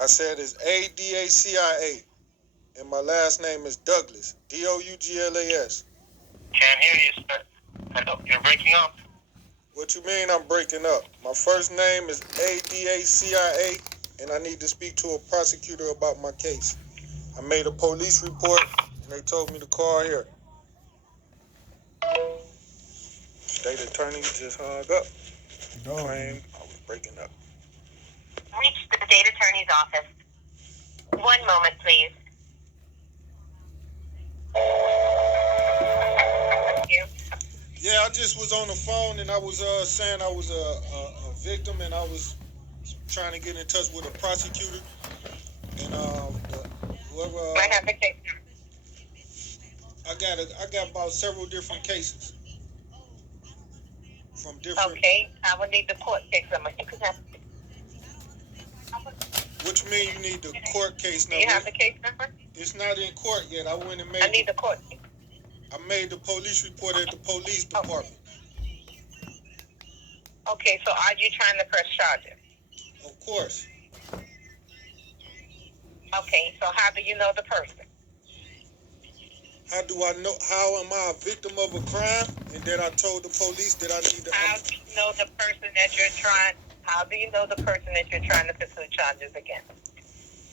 I said it's ADACIA, and my last name is Douglas, Douglas. Can't hear you, sir. Hello, you're breaking up. What you mean I'm breaking up? My first name is ADACIA, and I need to speak to a prosecutor about my case. I made a police report, and they told me to call here. State attorney just hung up. Claimed I was breaking up. Reach the state attorney's office. 1 moment, please. Thank you. Yeah, I just was on the phone, and I was saying I was a victim, and I was trying to get in touch with a prosecutor, and whoever. I have the case. I got about several different cases from different. Okay, I will need the court case number. You can have. What you mean you need the court case number? Do you have the case number? It's not in court yet. I went and made. I need the court case. I made the police report at the police department. Okay, so are you trying to press charges? Of course. Okay, so how do you know the person? How do I know? How am I a victim of a crime? And then I told the police that I need to. How do you know the person that you're trying? How do you know the person that you're trying to pursue charges against?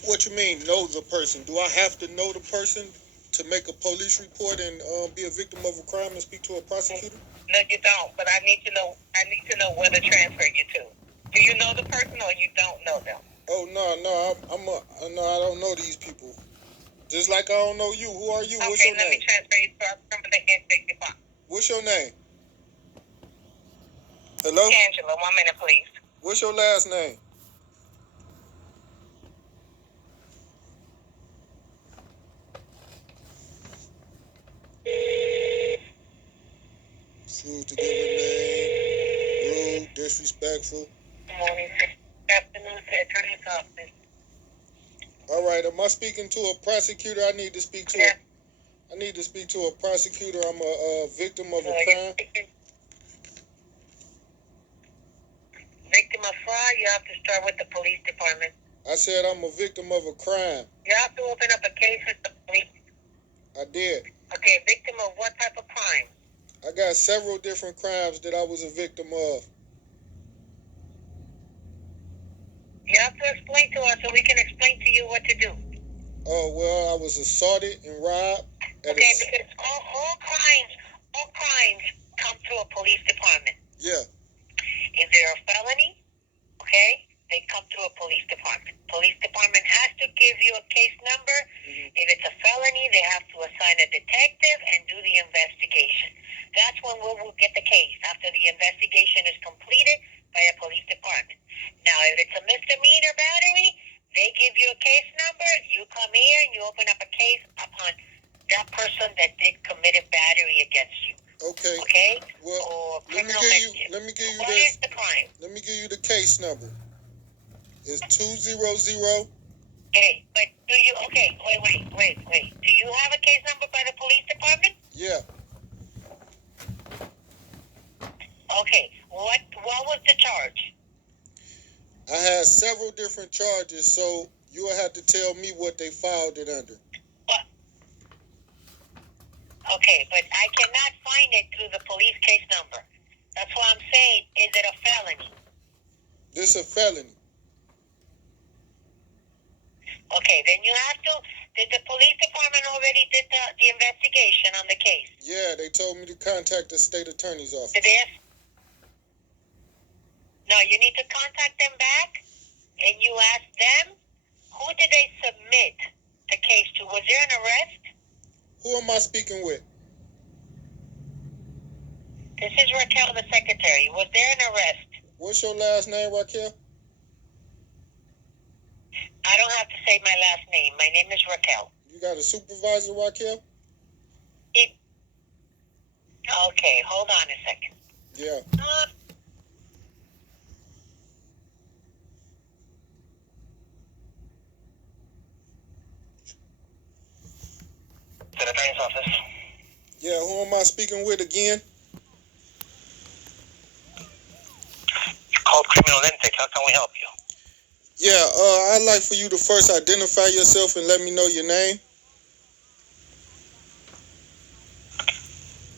What you mean, know the person? Do I have to know the person to make a police report and be a victim of a crime and speak to a prosecutor? No, you don't. But I need to know. I need to know where to transfer you to. Do you know the person or you don't know them? Oh no, no, I don't know these people. Just like I don't know you. Who are you? Okay, What's your let name? me transfer you to our permanent intake department. What's your name? Hello? Angela, 1 minute, please. What's your last name? Refuse to give a name. Rude, disrespectful. Good morning. Good afternoon to the attorney's office. All right, am I speaking to a prosecutor? I need to speak to Yeah. I need to speak to a prosecutor. I'm a victim of a crime. Victim of fraud, you have to start with the police department. I said I'm a victim of a crime. You have to open up a case with the police. I did. Okay, victim of what type of crime? I got several different crimes that I was a victim of. You have to explain to us so we can explain to you what to do. Oh, well, I was assaulted and robbed. Okay, because all crimes come through a police department. Yeah. If they're a felony, okay, they come through a police department. Police department has to give you a case number. Mm-hmm. If it's a felony, they have to assign a detective and do the investigation. That's when we'll get the case, after the investigation is completed by a police department. Now, if it's a misdemeanor battery, they give you a case number, you come here and you open up a case upon that person that did committed battery against you. Okay. Okay? Well, let me give you what is the crime? Let me give you the case number. It's 200. Hey, but do you, okay, wait. Do you have a case number by the police department? Yeah. Okay, what was the charge? I had several different charges, so you will have to tell me what they filed it under. What? Okay, but I cannot find it through the police case number. That's why I'm saying, is it a felony? This a felony. Okay, then you have to, did the police department already did the investigation on the case? Yeah, they told me to contact the state attorney's office. Did they? No, you need to contact them back, and you ask them, who did they submit the case to? Was there an arrest? Who am I speaking with? This is Raquel, the secretary. Was there an arrest? What's your last name, Raquel? I don't have to say my last name. My name is Raquel. You got a supervisor, Raquel? Okay, hold on a second. Yeah. To the attorney's office. Yeah, who am I speaking with again? You called criminal intake. How can we help you? Yeah, I'd like for you to first identify yourself and let me know your name.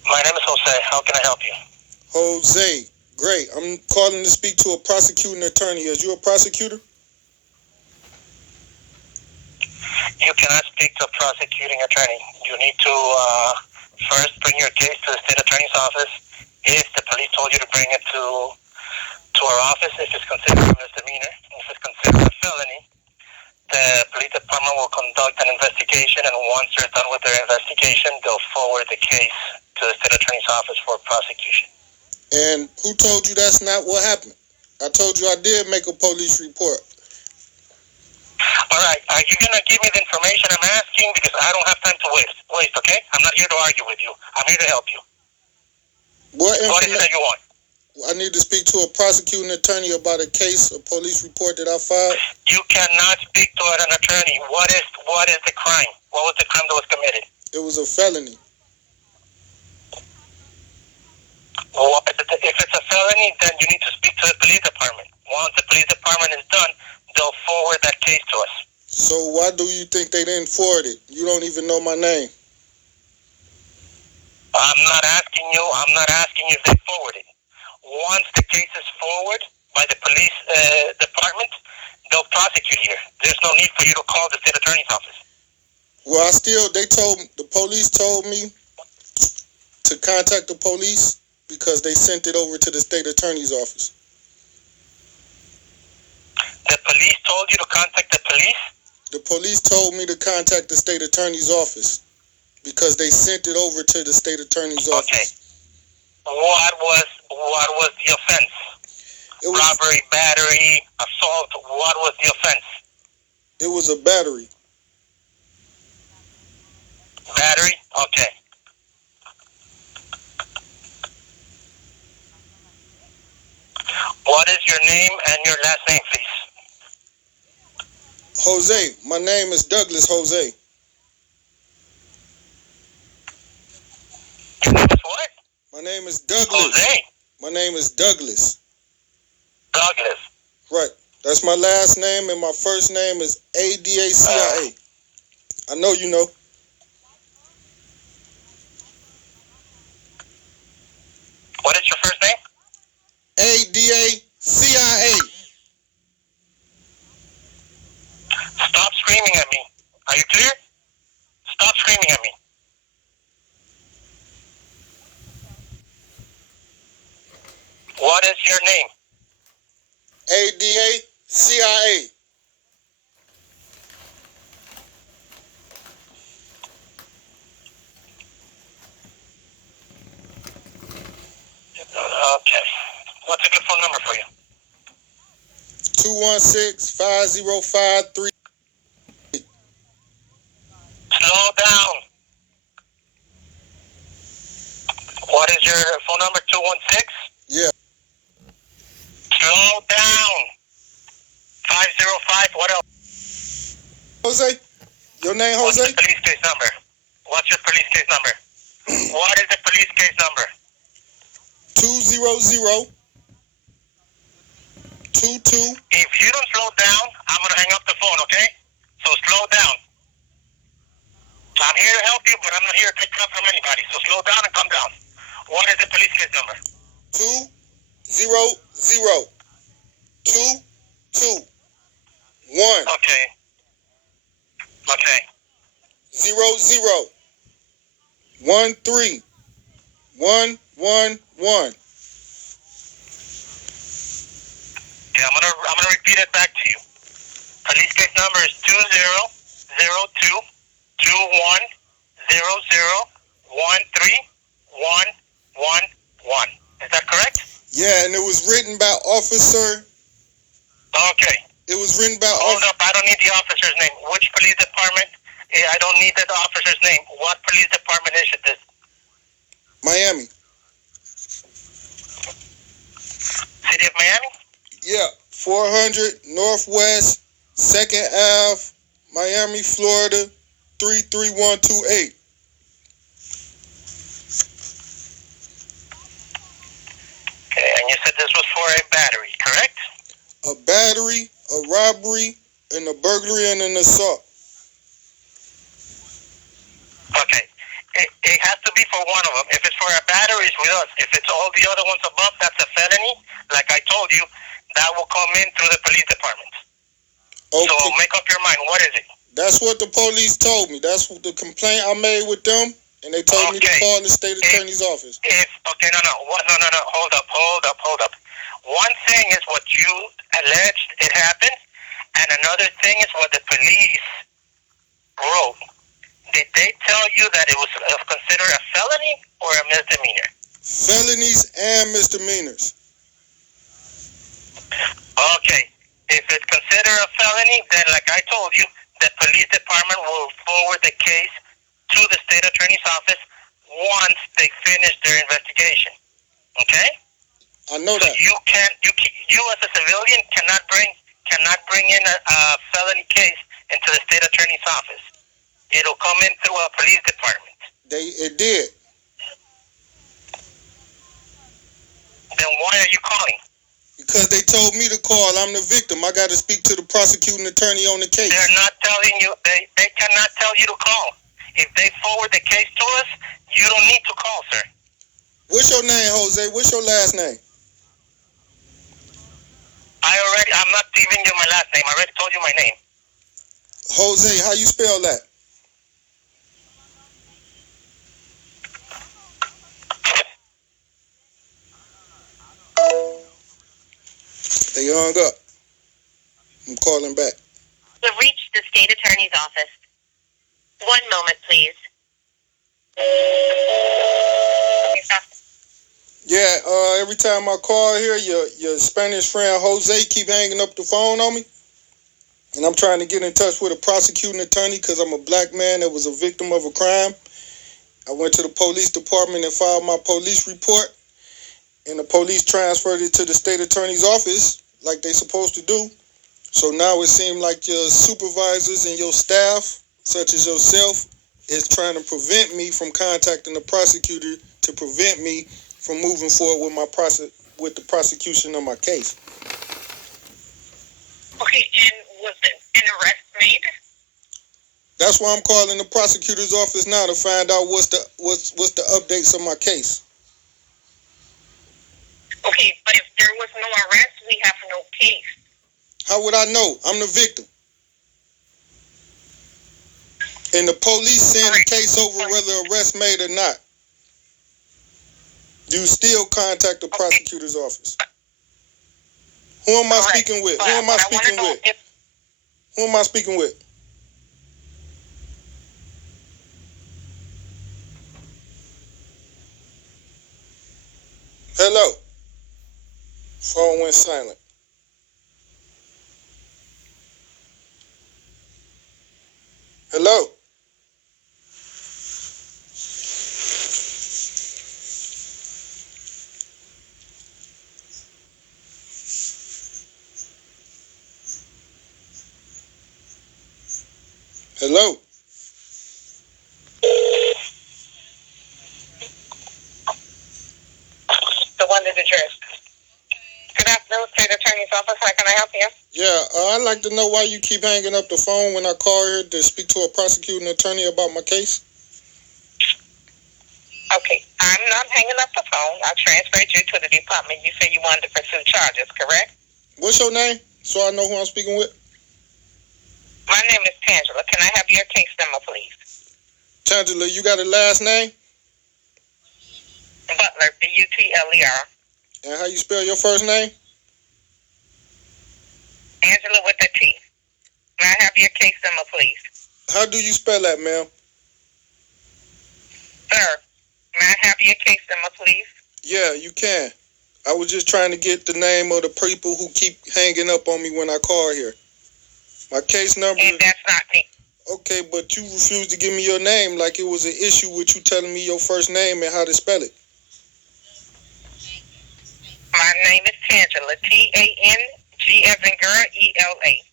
My name is Jose. How can I help you? Jose. Great. I'm calling to speak to a prosecuting attorney. Is you a prosecutor? You cannot speak to a prosecuting attorney. You need to first bring your case to the state attorney's office. If the police told you to bring it to our office, if it's considered a misdemeanor, if it's considered a felony, the police department will conduct an investigation, and once they're done with their investigation, they'll forward the case to the state attorney's office for prosecution. And who told you that's not what happened? I told you I did make a police report. All right, are you going to give me the information I'm asking? Because I don't have time to waste, okay? I'm not here to argue with you. I'm here to help you. What is it that you want? I need to speak to a prosecuting attorney about a case, a police report that I filed. You cannot speak to an attorney. What is the crime? What was the crime that was committed? It was a felony. Well, if it's a felony, then you need to speak to the police department. Once the police department is done, they'll forward that case to us. So why do you think they didn't forward it? You don't even know my name. I'm not asking you if they forward it. Once the case is forward by the police department, they'll prosecute here. There's no need for you to call the state attorney's office. Well, the police told me to contact the police because they sent it over to the state attorney's office. The police told you to contact the police? The police told me to contact the state attorney's office because they sent it over to the state attorney's office. Okay. What was the offense? Robbery, battery, assault. What was the offense? It was a battery. Battery? Okay. What is your name and your last name, please? Jose. My name is Douglas Jose. Your name is what? My name is Douglas. Jose? My name is Douglas. Douglas. Right. That's my last name, and my first name is ADACIA. I know you know. What is your first name? ADACIA. Stop screaming at me. Are you clear? Stop screaming at me. What is your name? ADACIA. Okay. What's a good phone number for you? 216-505-3. Slow down. What is your phone number? 216? Yeah. Slow down. 505. What else? Jose? Your name, What's Jose? the police case number? What's your police case number? What is the police case number? 200-22. If you don't slow down, I'm going to hang up the phone, okay? So slow down. I'm here to help you, but I'm not here to take crap from anybody. So slow down and calm down. What is the police case number? 200-22-1. Okay. Okay. 00-13-111. Okay, I'm gonna repeat it back to you. Police case number is 20-02-21-00-13-111. Is that correct? Yeah, and it was written by Officer. Okay. It was written by Hold up, I don't need the officer's name. Which police department? I don't need the officer's name. What police department issued this? Miami. City of Miami? Yeah, 400 Northwest 2nd Ave, Miami, Florida, 33128. Okay, and you said this was for a battery, correct? A battery a robbery, and a burglary, and an assault. Okay. It has to be for one of them. If it's for a battery, it's with us. If it's all the other ones above, that's a felony. Like I told you, that will come in through the police department. Okay. So make up your mind. What is it? That's what the police told me. That's what the complaint I made with them, and they told me to call the state attorney's office. No. Hold up. One thing is what you alleged it happened, and another thing is what the police wrote. Did they tell you that it was considered a felony or a misdemeanor? Felonies and misdemeanors. Okay. If it's considered a felony, then like I told you, the police department will forward the case to the state attorney's office once they finish their investigation. Okay? I know that. You as a civilian cannot bring in a felony case into the state attorney's office. It'll come in through a police department. It did. Then why are you calling? Because they told me to call. I'm the victim. I got to speak to the prosecuting attorney on the case. They're not telling you. They cannot tell you to call. If they forward the case to us, you don't need to call, sir. What's your name, Jose? What's your last name? I'm not giving you my last name. I already told you my name. Jose, how you spell that? They hung up. I'm calling back. We've reached the state attorney's office. One moment, please. Yeah, every time I call here, your Spanish friend Jose keep hanging up the phone on me. And I'm trying to get in touch with a prosecuting attorney because I'm a black man that was a victim of a crime. I went to the police department and filed my police report. And the police transferred it to the state attorney's office like they supposed to do. So now it seems like your supervisors and your staff, such as yourself, is trying to prevent me from contacting the prosecutor to prevent me from moving forward with the prosecution of my case. Okay, and was an arrest made? That's why I'm calling the prosecutor's office now to find out what's the updates of my case. Okay, but if there was no arrest, we have no case. How would I know? I'm the victim. And the police send the case over whether arrest made or not. You still contact the prosecutor's office. Who am I speaking with? Who am I speaking with? Who am I speaking with? Hello. Phone went silent. Hello. Hello. The one that's addressed. Good afternoon, State Attorney's Office. How can I help you? Yeah, I'd like to know why you keep hanging up the phone when I call here to speak to a prosecuting attorney about my case. Okay, I'm not hanging up the phone. I transferred you to the department. You said you wanted to pursue charges, correct? What's your name? So I know who I'm speaking with. My name is Tangela. Can I have your case number, please? Tangela, you got a last name? Butler, B-U-T-L-E-R. And how you spell your first name? Angela with a T. Can I have your case number, please? How do you spell that, ma'am? Sir, may I have your case number, please? Yeah, you can. I was just trying to get the name of the people who keep hanging up on me when I call here. My case number... And that's not me. Okay, but you refused to give me your name like it was an issue with you telling me your first name and how to spell it. My name is Tangela, T-A-N-G as in girl, E-L-A.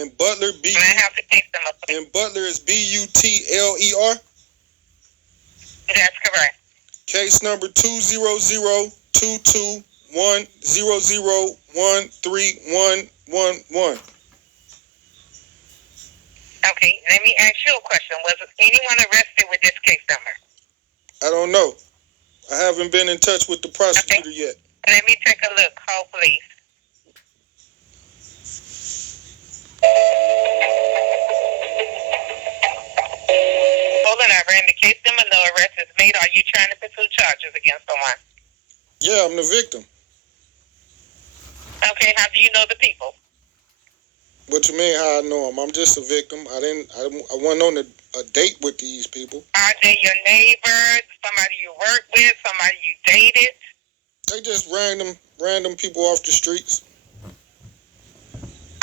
And Butler, May I have the case number, please? And Butler is B-U-T-L-E-R? That's correct. Case number 20022 100131111. Okay, let me ask you a question. Was anyone arrested with this case number? I don't know. I haven't been in touch with the prosecutor yet. Let me take a look. Hold, please. Hold on, I ran the case number. No arrest is made. Are you trying to pursue charges against someone? Yeah, I'm the victim. Okay, how do you know the people? What you mean how I know them? I'm just a victim. I wasn't on a date with these people. Are they your neighbors, somebody you work with, somebody you dated? They just random people off the streets.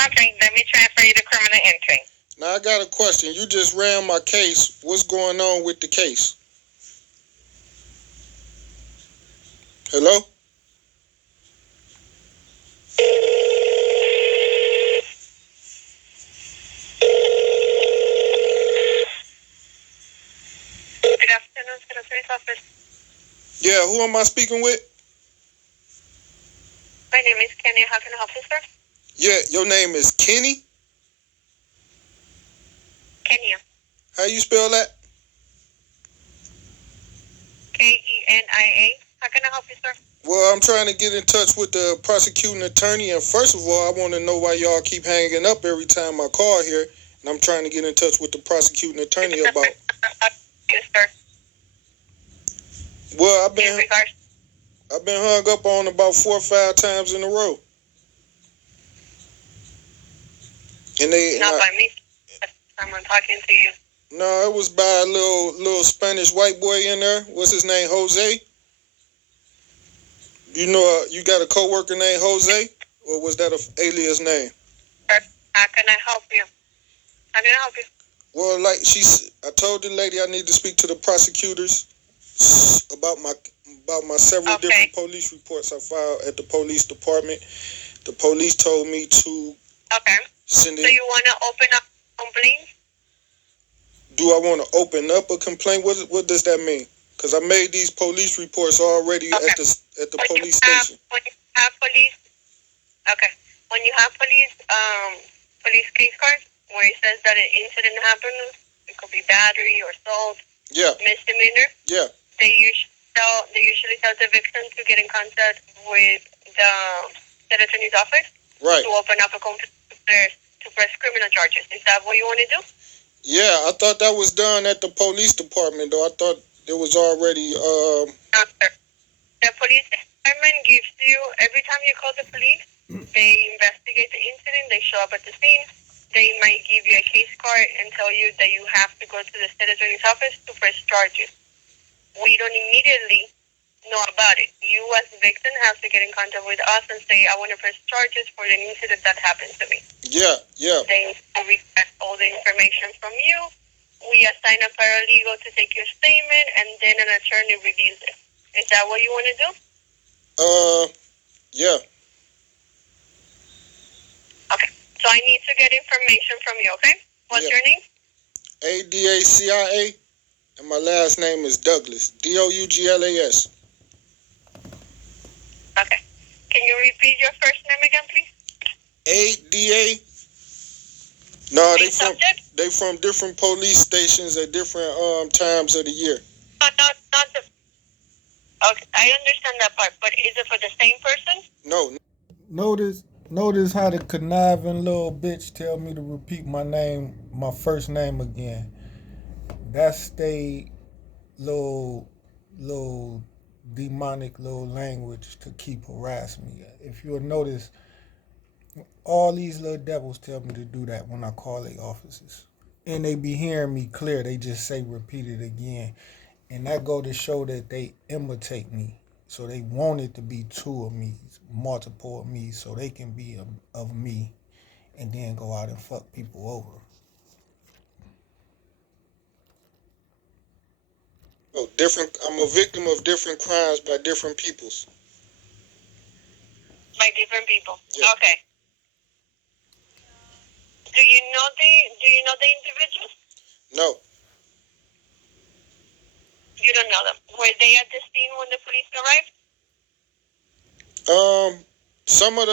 Okay, let me transfer you to criminal entry. Now I got a question. You just ran my case. What's going on with the case? Hello? Good afternoon, Secretary's office. Yeah, who am I speaking with? My name is Kenny. How can I help you, sir? Yeah, your name is Kenny? Kenya. How you spell that? Kenia. How can I help you, sir? Well, I'm trying to get in touch with the prosecuting attorney, and first of all, I want to know why y'all keep hanging up every time I call here, and I'm trying to get in touch with the prosecuting attorney about... Yes, sir. Well, I've been hung up on about 4 or 5 times in a row. And Not by me. Someone talking to you. No, it was by a little Spanish white boy in there. What's his name? Jose? You know, you got a coworker named Jose? Or was that an alias name? How can I help you? How can I help you? Well, like I told the lady I need to speak to the prosecutors about my several different police reports I filed at the police department. The police told me to send it. So you want to open up a complaint? Do I want to open up a complaint? What does that mean? Because I made these police reports already at the police station. When you have police, when you have police case cards where it says that an incident happened, it could be battery or assault, misdemeanor. Yeah. They usually tell the victim to get in contact with the state attorney's office to open up a complaint to press criminal charges. Is that what you want to do? Yeah, I thought that was done at the police department, though. I thought it was already... No, sir. The police department gives you, every time you call the police, they investigate the incident, they show up at the scene, they might give you a case card and tell you that you have to go to the state attorney's office to press charges. We don't immediately know about it. You as a victim have to get in contact with us and say, I want to press charges for the incident that happened to me. Yeah. They request all the information from you. We assign a paralegal to take your statement, and then an attorney reviews it. Is that what you want to do? Yeah. Okay. So I need to get information from you, okay? What's your name? ADACIA, and my last name is Douglas. DOUGLAS. Okay. Can you repeat your first name again, please? ADA. No, they from different police stations at different times of the year. Not the. Okay, I understand that part, but is it for the same person? No. Notice how the conniving little bitch tell me to repeat my first name again. That's they little demonic little language to keep harassing me. If you'll notice, all these little devils tell me to do that when I call their offices. And they be hearing me clear. They just say repeat it again. And that go to show that they imitate me. So they want it to be 2 of me, multiple of me, so they can be of me and then go out and fuck people over. Oh, I'm a victim of different crimes by different peoples. By different people. Yeah. Okay. Do you know the individuals? No. You don't know them. Were they at the scene when the police arrived? Some of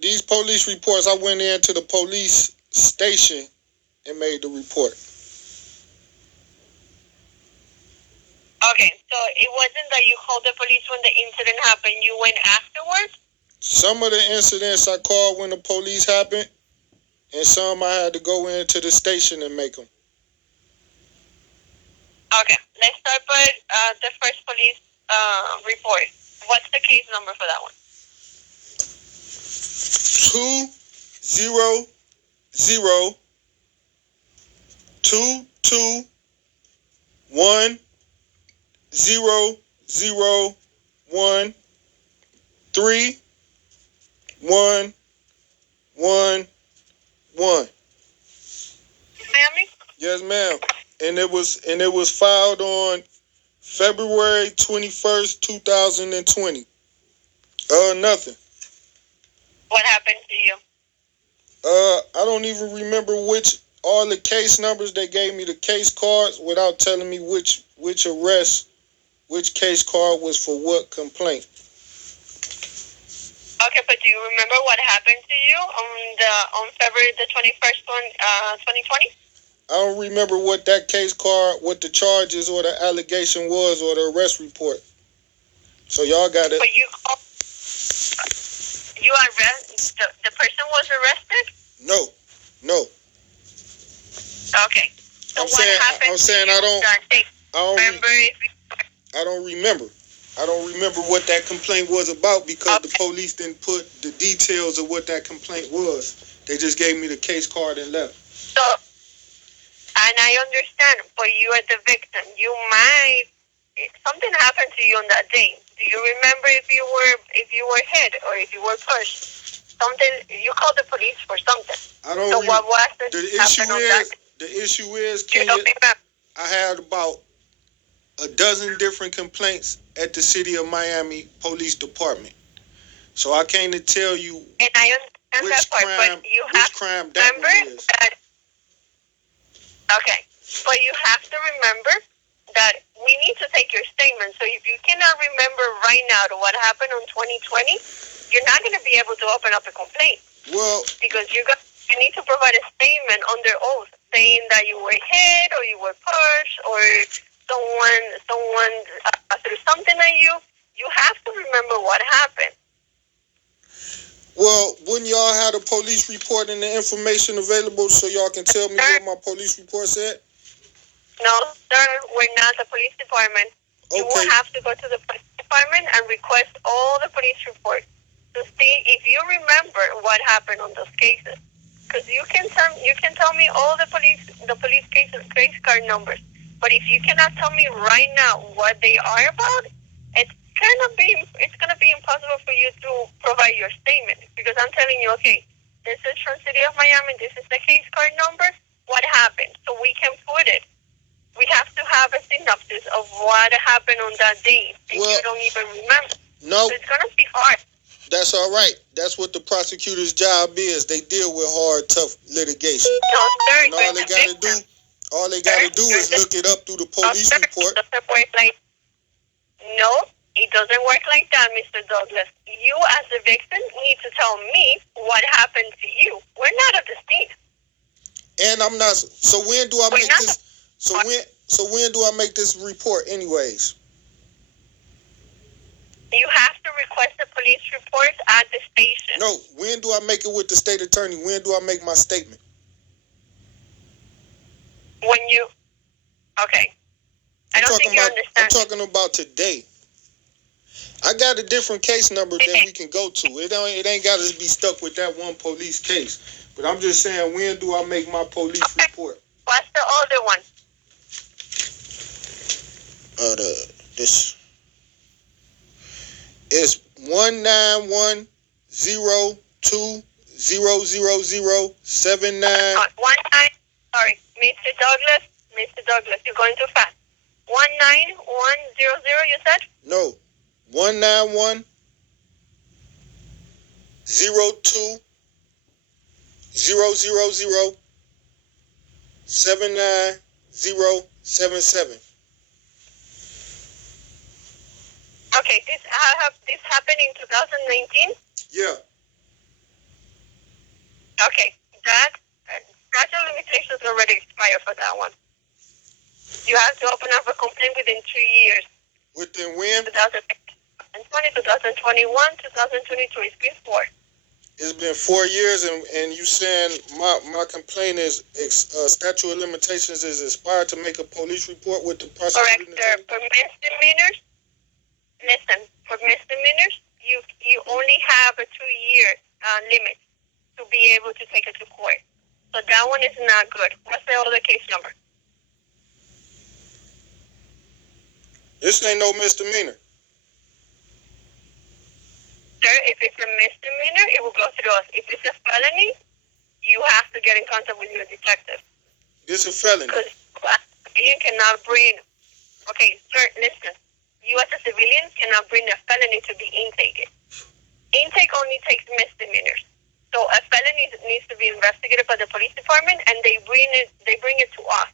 these police reports, I went into the police station and made the report. Okay, so it wasn't that you called the police when the incident happened. You went afterwards? Some of the incidents I called when the police happened, and some I had to go into the station and make them. Okay, let's start with the first police report. What's the case number for that one? 200 221 001 3111. Miami? Yes, ma'am. And it was filed on February 21st, 2020. Nothing. What happened to you? I don't even remember all the case numbers. They gave me the case cards without telling me which arrest, which case card was for what complaint. Okay, but do you remember what happened to you on February the 21st, 2020? I don't remember what that case card, what the charges or the allegation was or the arrest report. So y'all got it. But the person was arrested? No. Okay. So what happened? I'm saying I don't remember. I don't remember what that complaint was about because the police didn't put the details of what that complaint was. They just gave me the case card and left. So, and I understand, but you are the victim. Something happened to you on that day. Do you remember if you were hit or if you were pushed? Something, you called the police for something. I don't. So what was the issue is, Kenya, I had about a dozen different complaints at the City of Miami Police Department. So I can't tell you and I understand which that part, crime, but you which have crime to that remember one is. Okay, but you have to remember that we need to take your statement. So if you cannot remember right now what happened in 2020, you're not going to be able to open up a complaint. Well, because you need to provide a statement under oath saying that you were hit or you were pushed or someone threw something at you. You have to remember what happened. Well, wouldn't y'all have a police report and the information available so y'all can tell me what my police report said? No, sir, we're not the police department. Okay. You will have to go to the police department and request all the police reports to see if you remember what happened on those cases. Because you can tell me all the police cases, case card numbers. But if you cannot tell me right now what they are about, it's gonna be impossible for you to provide your statement. Because I'm telling you, okay, this is from City of Miami, this is the case card number, what happened? So we can put it. We have to have a synopsis of what happened on that day. And you don't even remember. No. So it's gonna be hard. That's all right. That's what the prosecutor's job is. They deal with hard, tough litigation. No, sir. And all they gotta do is look it up through the police report. No, it doesn't work like that, Mr. Douglas. You, as a victim, need to tell me what happened to you. We're not at the scene. And I'm not. So when do I make this? So when do I make this report, anyways? You have to request a police report at the station. No, when do I make it with the state attorney? When do I make my statement? Okay. I don't think you understand. I'm talking about today. I got a different case number that we can go to. It ain't got to be stuck with that one police case. But I'm just saying, when do I make my police report? What's the other one? This is 191020079. 19. Sorry, Mr. Douglas, you're going too fast. 19100, you said? No, 191020079. 7077. Okay, this happened in 2019? Yeah. Okay, that statute of limitations already expired for that one. You have to open up a complaint within 2 years. Within when? 2020, 2021, 2022. It's been 4. It's been 4 years, and you saying my complaint is statute of limitations is expired to make a police report with the prosecutor? Correct, sir. For misdemeanors, listen, for misdemeanors, you only have a 2-year limit to be able to take it to court. So that one is not good. What's the other case number? This ain't no misdemeanor. Sir, if it's a misdemeanor, it will go through us. If it's a felony, you have to get in contact with your detective. This is a felony. Because you cannot bring... Okay, sir, listen. You as a civilian cannot bring a felony to be intaken. Intake only takes misdemeanors. So a felony needs to be investigated by the police department, and they bring it to us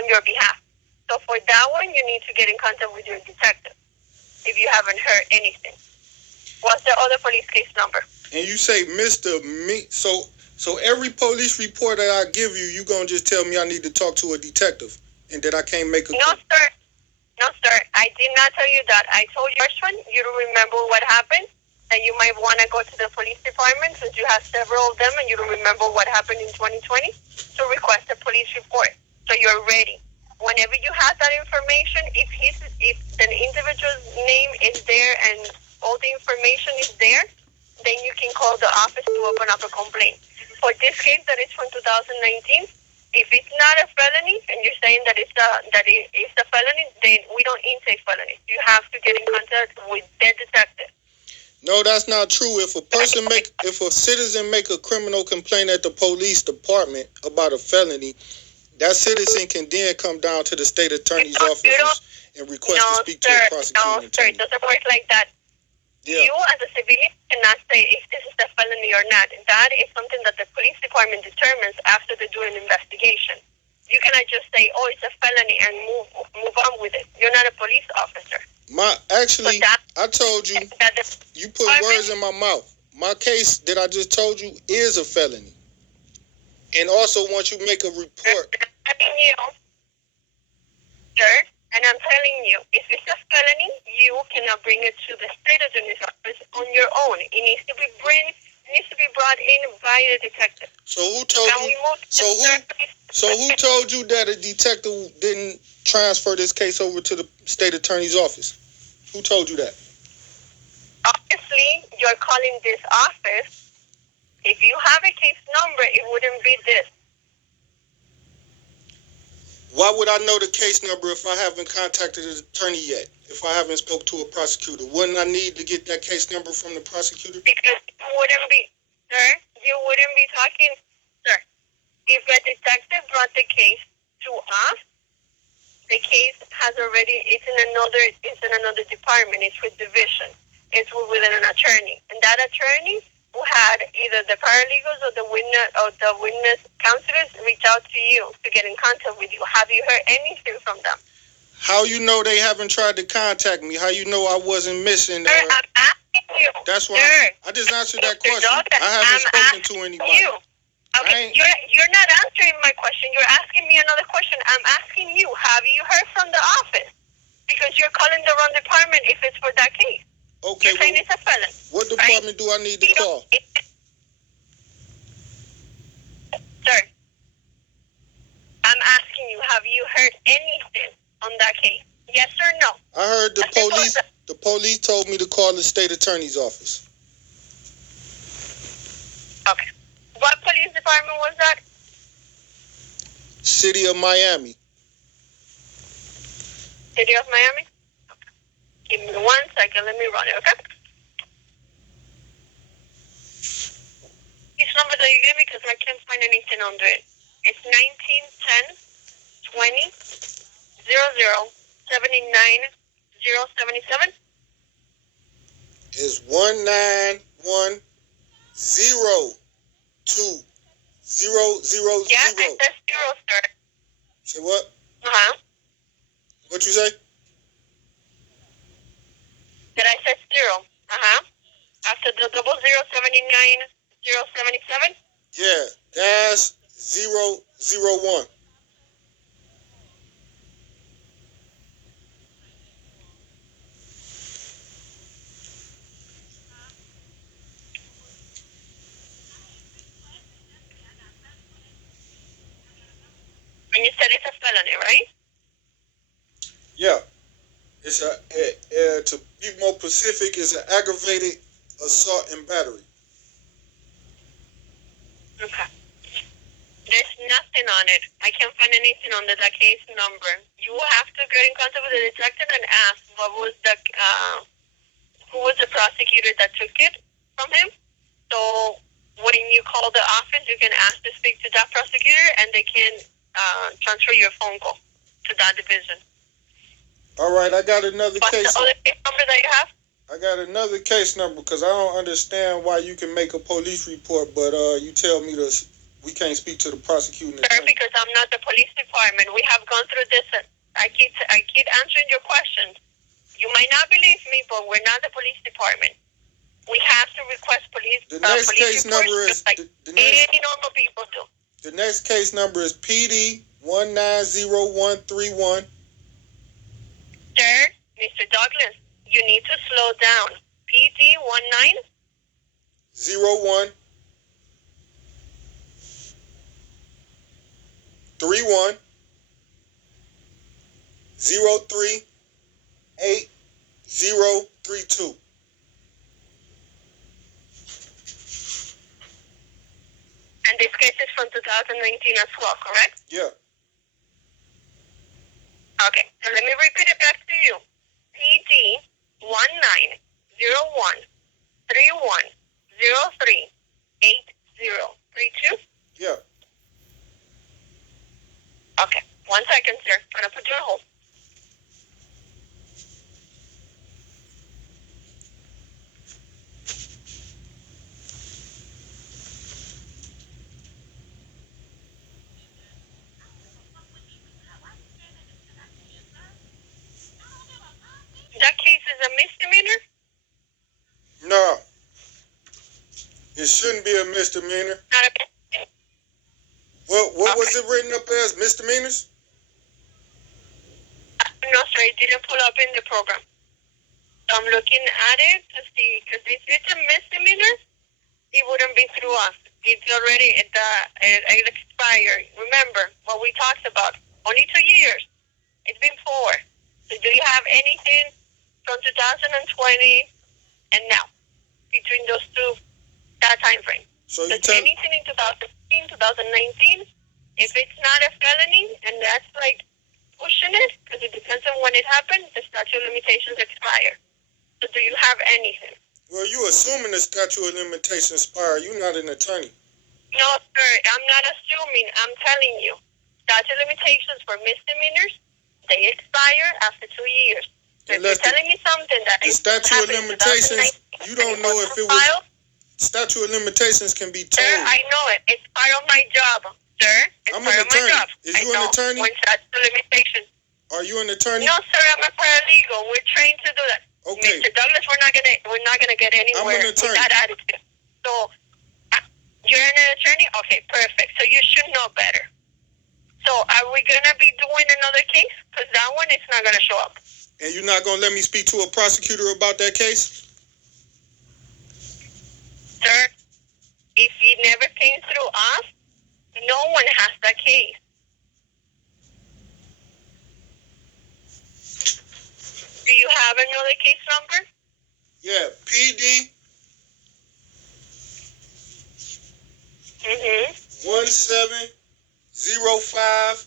on your behalf. So for that one, you need to get in contact with your detective if you haven't heard anything. What's the other police case number? And you say so every police report that I give you, you gonna just tell me I need to talk to a detective and that I can't make a... No, sir. I did not tell you that. I told you first one, you don't remember what happened, and you might want to go to the police department since you have several of them and you don't remember what happened in 2020 to request a police report. So you're ready. Whenever you have that information, if the individual's name is there and all the information is there, then you can call the office to open up a complaint. For this case that is from 2019, if it's not a felony and you're saying that it's a felony, then we don't intake felonies. You have to get in contact with the detective. No, that's not true. If a citizen make a criminal complaint at the police department about a felony, that citizen can then come down to the state attorney's office and request to speak to a prosecutor. No, sir, it doesn't work like that. Yeah. You as a civilian cannot say if this is a felony or not. That is something that the police department determines after they do an investigation. You cannot just say, "Oh, it's a felony," and move on with it. You're not a police officer. I told you, you put words in my mouth. My case that I just told you is a felony. And also, once you make a report... I'm telling you, sir, and I'm telling you, if it's a felony, you cannot bring it to the state attorney's office on your own. It needs to be brought in by a detective. So who told you? So who told you that a detective didn't transfer this case over to the state attorney's office? Who told you that? Obviously, you're calling this office. If you have a case number, it wouldn't be this. Why would I know the case number if I haven't contacted an attorney yet? If I haven't spoke to a prosecutor? Wouldn't I need to get that case number from the prosecutor? Because you wouldn't be talking, sir. If a detective brought the case to us, the case it's in another department. It's with division. It's within an attorney. And that attorney who had either the paralegals or the witness counselors reach out to you to get in contact with you. Have you heard anything from them? How you know they haven't tried to contact me? How you know I wasn't missing? Sir, I'm asking you. That's why I just answered that question. I haven't spoken to anybody. You. Okay, you're not answering my question. You're asking me another question. I'm asking you, have you heard from the office? Because you're calling the wrong department if it's for that case. Okay. You're saying it's a felon. What department do I need to call? Sir, I'm asking you, have you heard anything on that case? Yes or no? I heard the police. The police told me to call the state attorney's office. Okay. What police department was that? City of Miami. City of Miami? Okay. Give me 1 second. Let me run it, okay? This number that you gave me because I can't find anything under it. It's 1910 20 00 79 077. It's 1910 2 0 0 Yeah, 0. it says 0, sir. Say what? Uh-huh. What you say? Did I say 0? After the 0079077? Yeah, -001. And you said it's a felony, right? Yeah, it's to be more specific, it's an aggravated assault and battery. Okay. There's nothing on it. I can't find anything under the case number. You have to get in contact with the detective and ask who was the prosecutor that took it from him. So when you call the office, you can ask to speak to that prosecutor, and they can transfer your phone call to that division. All right, I got another What's case. the other case number that you have? I got another case number because I don't understand why you can make a police report, but you tell me we can't speak to the prosecuting Sir, attorney. because I'm not the police department. We have gone through this. I keep answering your questions. You might not believe me, but we're not the police department. We have to request police. The next police case number is like any normal people do. The next case number is PD 190131. Sir, Mr. Douglas, you need to slow down. PD 01 31 03 8032. And this case is from 2019 as well, correct? Yeah. Okay, so let me repeat it back to you. PD 190131038032. Yeah. Okay, 1 second, sir. I'm going to put you on hold. That case is a misdemeanor? No. It shouldn't be a misdemeanor. Not a misdemeanor. What was it written up as? Misdemeanors? No, sir, it didn't pull up in the program. So I'm looking at it to see, because if it's a misdemeanor, it wouldn't be through us. It's already it expired. Remember what we talked about? Only 2 years. It's been 4. So do you have anything from 2020 and now between those two, that time frame? So you anything in 2015, 2019, if it's not a felony, and that's like pushing it, because it depends on when it happened, the statute of limitations expire. So do you have anything? Well, you assuming the statute of limitations expire. You're not an attorney. No, sir, I'm not assuming. I'm telling you. Statute of limitations for misdemeanors, they expire after 2 years. So if you're telling me something that the statute of limitations, you don't know if it was. Statute of limitations can be told. Sir, I know it. It's part of my job, sir. It's I'm part an of my attorney. job. Is you an attorney? When statute of limitations. Are you an attorney? No, sir, I'm a paralegal. We're trained to do that. Okay. Mr. Douglas, we're not gonna get anywhere I'm an attorney. with that attitude. So you're an attorney? Okay, perfect. So you should know better. So are we gonna be doing another case? Because that one is not gonna show up. And you're not gonna let me speak to a prosecutor about that case? Sir, if it never came through us, no one has that case. Do you have another case number? Yeah, PD 1705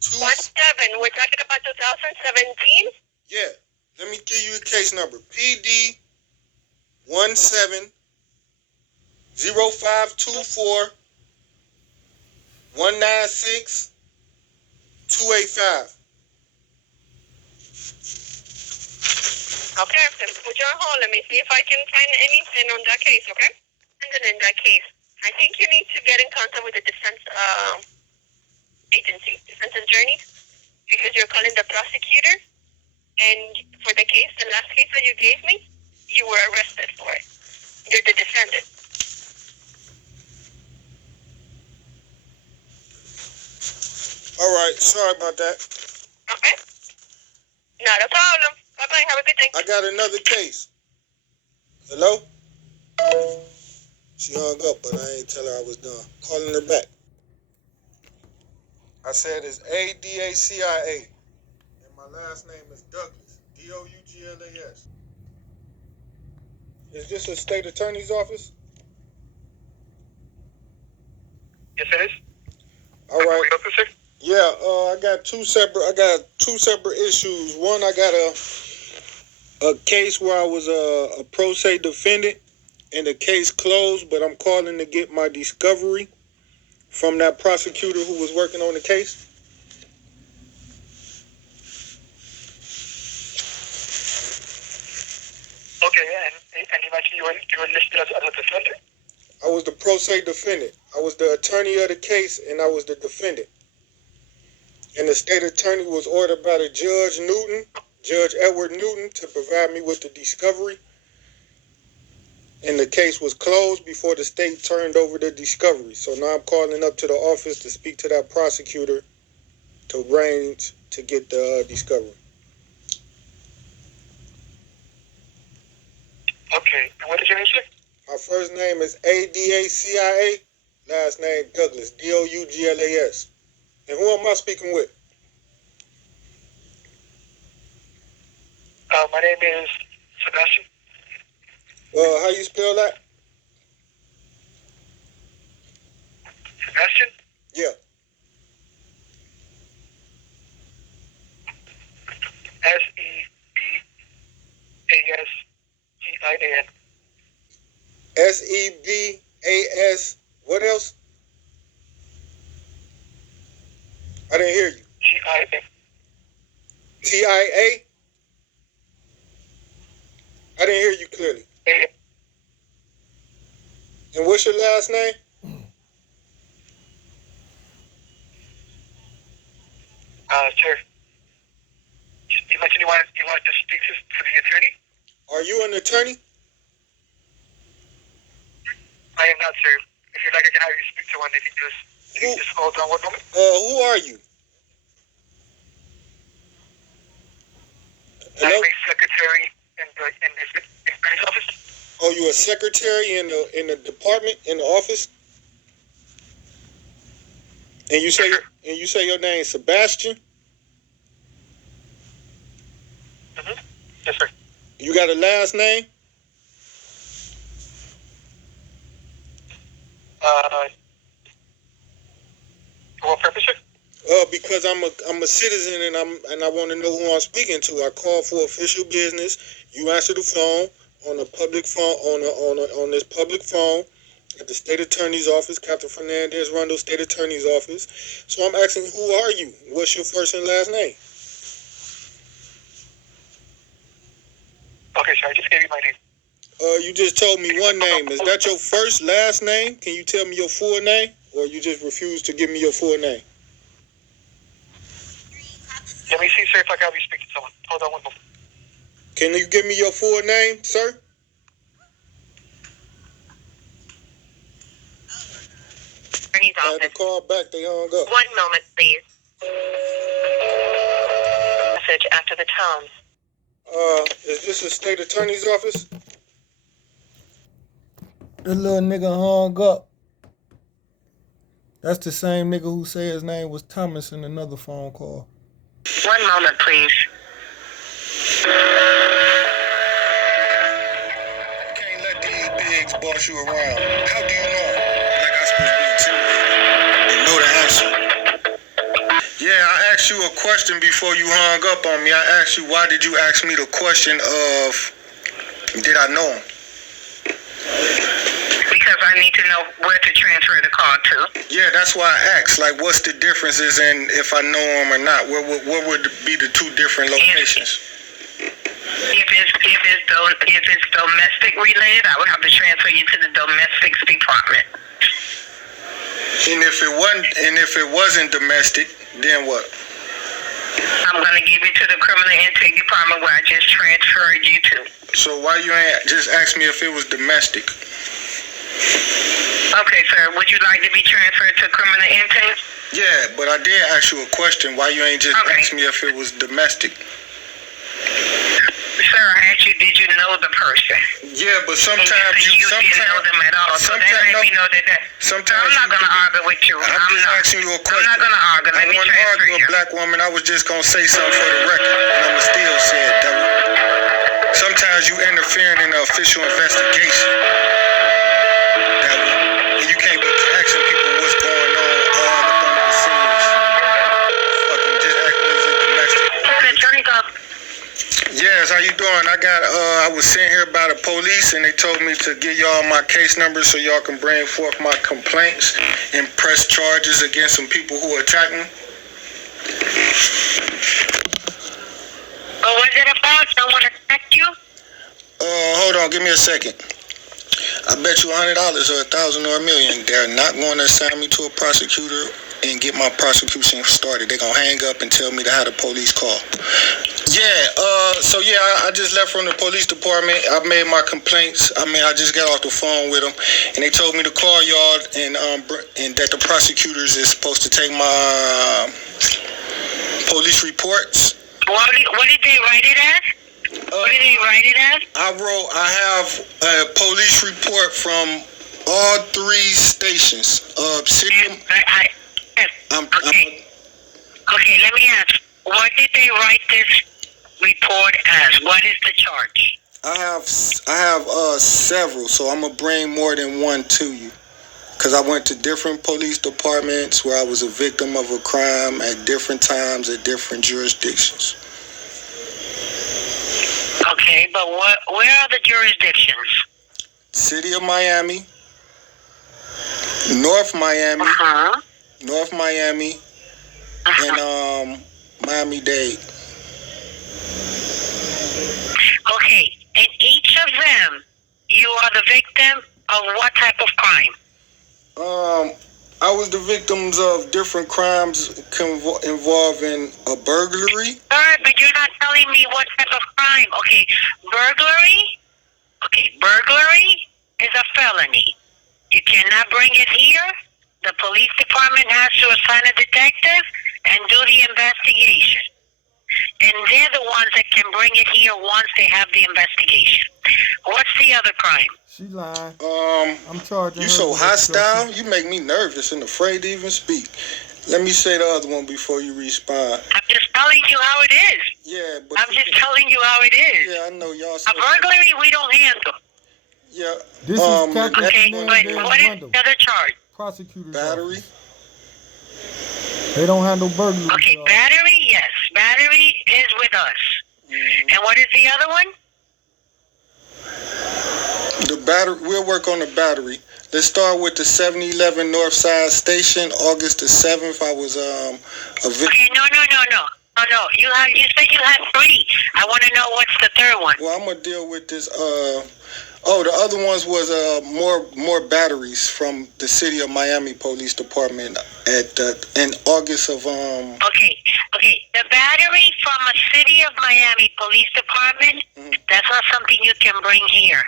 17. We're talking about 2017? Yeah. Let me give you a case number. PD 170524 196 285. Okay, then put you on hold. Let me see if I can find anything on that case, okay? And then in that case, I think you need to get in contact with the defense agency, defense attorney, because you're calling the prosecutor. And for the case, the last case that you gave me, you were arrested for it. You're the defendant. All right, sorry about that. Okay. Not a problem. Bye-bye. Have a good day. I got another case. Hello? She hung up, but I ain't tell her I was done. Calling her back. I said it's ADACIA. And my last name is Douglas. Douglas. Is this a state attorney's office? Yes, it is. All right. Can we help you, sir? Yeah, I got two separate issues. One, I got a case where I was a pro se defendant and the case closed, but I'm calling to get my discovery from that prosecutor who was working on the case. Okay, and you mentioned you were listed as a defendant? I was the pro se defendant. I was the attorney of the case, and I was the defendant. And the state attorney was ordered by the Judge Edward Newton, to provide me with the discovery. And the case was closed before the state turned over the discovery. So now I'm calling up to the office to speak to that prosecutor to arrange to get the discovery. Okay, and what is your name, sir? My first name is ADACIA, last name Douglas, Douglas. And who am I speaking with? My name is Sebastian. How you spell that? Sebastian? Yeah. Sebastian. Sebas. What else? I didn't hear you. Gia. TIA? I didn't hear you clearly. And what's your last name? Sir. You mentioned you wanted to speak to the attorney? Are you an attorney? I am not, sir. If you'd like, I can have you speak to one. If you just hold on one moment. Who are you? I'm Hello? a secretary in the attorney's office. Oh, you a secretary in the department, in the office? And you say your name is Sebastian? Mm-hmm. Yes, sir. You got a last name? For what purpose, sir? Because I'm a citizen and I want to know who I'm speaking to. I call for official business. You answer the phone on a public phone on this public phone at the state attorney's office, Kathryn Fernandez, Rundle State Attorney's Office. So I'm asking, who are you? What's your first and last name? Okay, sir. I just gave you my name. You just told me one name. Is that your first, last name? Can you tell me your full name? Or you just refuse to give me your full name? Let me see, sir, if I can have you speak to someone. Hold on one moment. Can you give me your full name, sir? Attorney's I had to call back. They hung up. 1 moment, please. Message after the tone. Is this a state attorney's office? The little nigga hung up. That's the same nigga who said his name was Thomas in another phone call. 1 moment, please. Can't let these pigs boss you around. How do you know? Like I'm supposed to be intimidated and know the answer. Yeah, I asked you a question before you hung up on me. I asked you, why did you ask me the question of, did I know him? Because I need to know where to transfer the call to. Yeah, that's why I asked. Like, what's the differences in if I know him or not? What would be the two different locations? If it's domestic related, I would have to transfer you to the domestics department. And if it wasn't domestic, then what? I'm going to give you to the criminal intake department where I just transferred you to. So why you ain't just ask me if it was domestic? Okay, sir. Would you like to be transferred to criminal intake? Yeah, but I did ask you a question. Why you ain't just ask me if it was domestic? Sir, I asked you, did you know the person? Yeah, but sometimes you didn't know them at all. So that let me know that. Sometimes I'm not going to argue with you. I'm just asking you a question. I'm not going to argue. Let me transfer argue you. a black woman. I was just going to say something for the record, and I'm still say it, devil. Sometimes you interfering in an official investigation, devil, and you can't be asking people what's going on all up under the scenes. Fucking just acting as if domestic. Okay, turn it up. Yes, how you doing? I was sent here by the police, and they told me to give y'all my case number so y'all can bring forth my complaints and press charges against some people who attacked me. What was it about? Someone attacked you? Hold on, give me a second. I bet you $100 or $1,000 or $1 million. They're not going to assign me to a prosecutor and get my prosecution started. They're going to hang up and tell me to have the police call. I just left from the police department. I made my complaints. I just got off the phone with them, and they told me to call y'all and that the prosecutors is supposed to take my police reports. What did they write it as? What did they write it as? I have a police report from all 3 stations. Okay, let me ask. What did they write this report as? What is the charge? I have several, so I'm gonna bring more than one to you. Cause I went to different police departments where I was a victim of a crime at different times at different jurisdictions. Okay, but where are the jurisdictions? City of Miami, North Miami, North Miami, and Miami-Dade. Okay, and each of them, you are the victim of what type of crime? I was the victims of different crimes involving a burglary. All right, but you're not telling me what type of crime. Okay, burglary? Okay, burglary is a felony. You cannot bring it here. The police department has to assign a detective and do the investigation. And they're the ones that can bring it here once they have the investigation. What's the other crime? She lying. I'm charging you her. So hostile. You make me nervous and afraid to even speak. Let me say the other one before you respond. I'm just telling you how it is. Yeah, but I'm just telling you how it is. Yeah, I know y'all. A burglary we don't handle. Yeah. This is Kathryn. Okay, but what is the other charge? Prosecutor's battery. Office. They don't handle burglary. Okay, battery, yes. Battery is with us. Mm-hmm. And what is the other one? The battery. We'll work on the battery. Let's start with the 7-Eleven Northside Station, August the 7th. I was a victim. Okay, no. You said you had 3. I want to know what's the third one. Well, I'm gonna deal with this. The other ones was more batteries from the City of Miami Police Department in August of Okay. The battery from a City of Miami Police Department. Mm-hmm. That's not something you can bring here.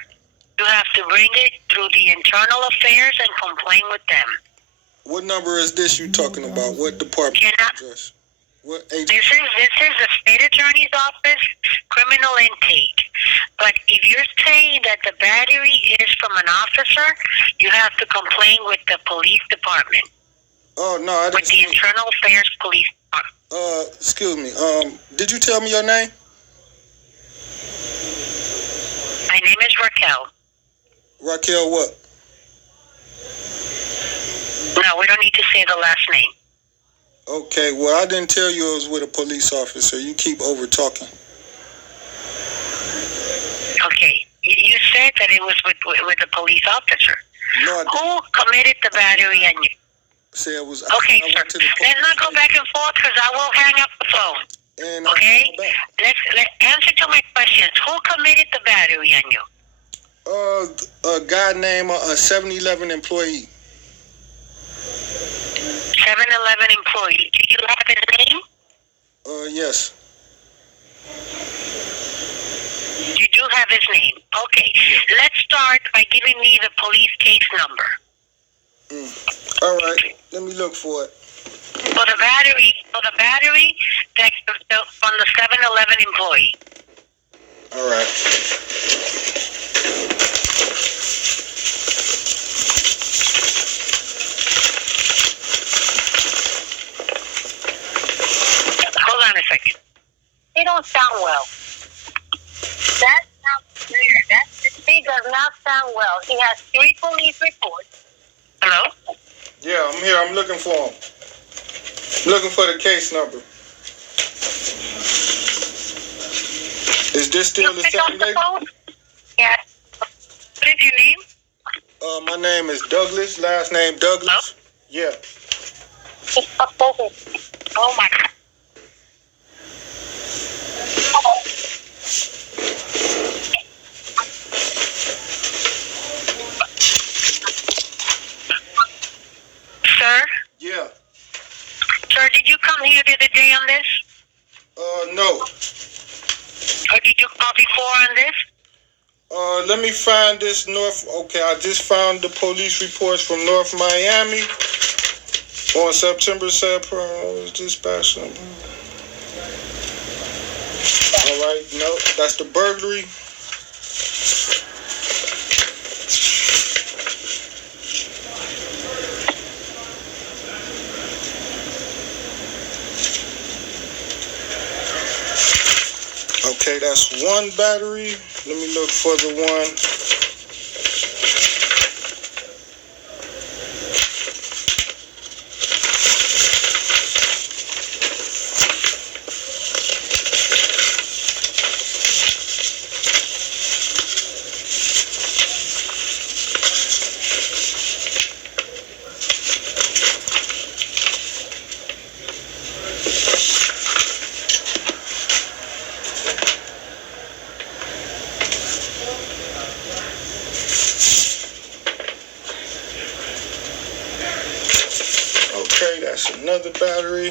You have to bring it through the internal affairs and complain with them. What number is this you talking about? What department? Address? What agency? This is the state attorney's office, criminal intake. But if you're saying that the battery is from an officer, you have to complain with the police department. Oh no, I didn't. With the internal affairs police department. Excuse me. Did you tell me your name? My name is Raquel. Raquel what? No, we don't need to say the last name. Okay, well, I didn't tell you it was with a police officer. You keep over-talking. Okay, you said that it was with a police officer. No, I didn't. Who committed the battery on you? Say it was. Okay, sir. Let's not go back and forth because I will hang up the phone. And okay? Let's answer to my questions. Who committed the battery on you? A guy named a 7-Eleven employee. 7-Eleven employee. Do you have his name? Yes. You do have his name. Okay. Let's start by giving me the police case number. All right. Let me look for it. For the battery that's from the 7-Eleven employee. All right. Hold on a second. He don't sound well. That's not clear. He does not sound well. He has 3 police reports. Hello? Yeah, I'm here. I'm looking for him. Looking for the case number. Is this still the same day? Yes. What is your name? My name is Douglas. Last name Douglas. Yeah. Oh my God. Sir? Yeah. Sir, did you come here the other day on this? No. Or did you call before on this? Let me find this Okay, I just found the police reports from North Miami on September 7th. Dispatch number. All right, no, that's the burglary. Okay, that's one battery. Let me look for the one. Okay, that's another battery.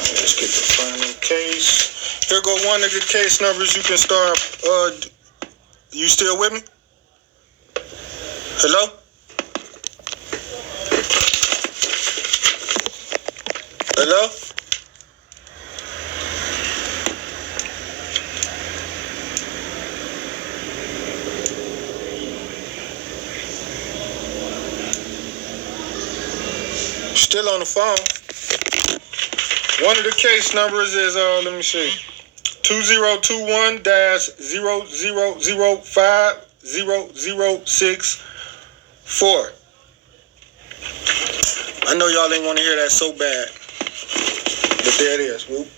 Let's get the final case. Here go one of the case numbers. You can start. You still with me? Hello? Hello? Still on the phone. One of the case numbers is, let me see, 2021-00050064. I know y'all ain't want to hear that so bad, but there it is. Whoop.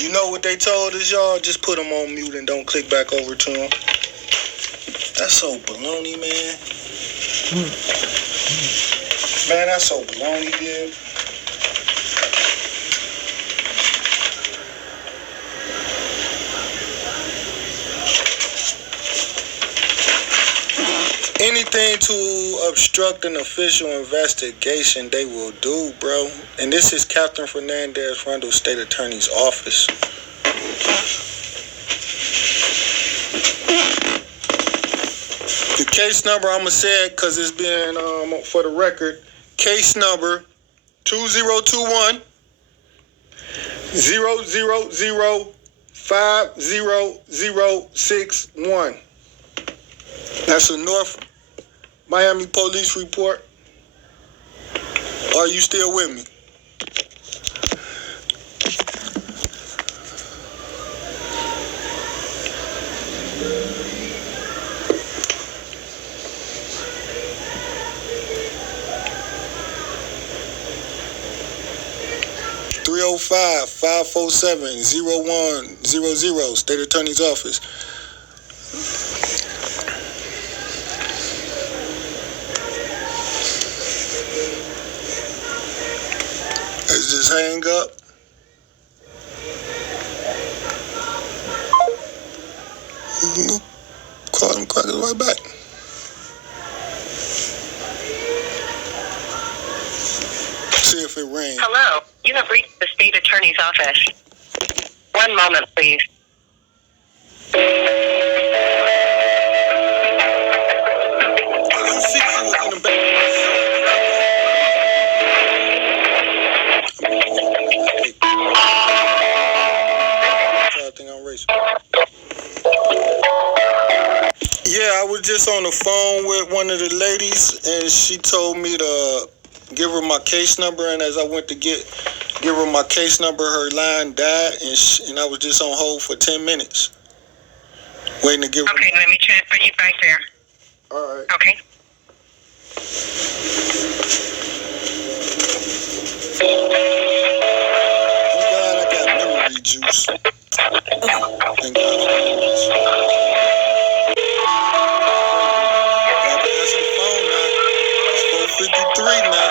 You know what they told us, y'all? Just put them on mute and don't click back over to them. That's so baloney, man. Man, that's so baloney, dude. Anything to obstruct an official investigation, they will do, bro. And this is Kathryn Fernandez, Rundle State Attorney's Office. The case number, I'm going to say it because it's been, for the record, case number 2021 0005061. That's a North Miami police report. Are you still with me? 915-547-0100, State Attorney's Office. Let's just hang up. Call them crackers right back. See if it rings. Hello, you have reached the State Attorney's Office. One moment, please. dacia60 was in the back. I think I'm racist. Yeah, I was just on the phone with one of the ladies, and she told me to give her my case number. And as I went to give her my case number, her line died, and I was just on hold for 10 minutes, waiting to give her. Okay, let me transfer you back there. All right. Okay. I'm glad I got memory juice. Thank God for memories. Gotta answer the phone now. It's 4:53 now.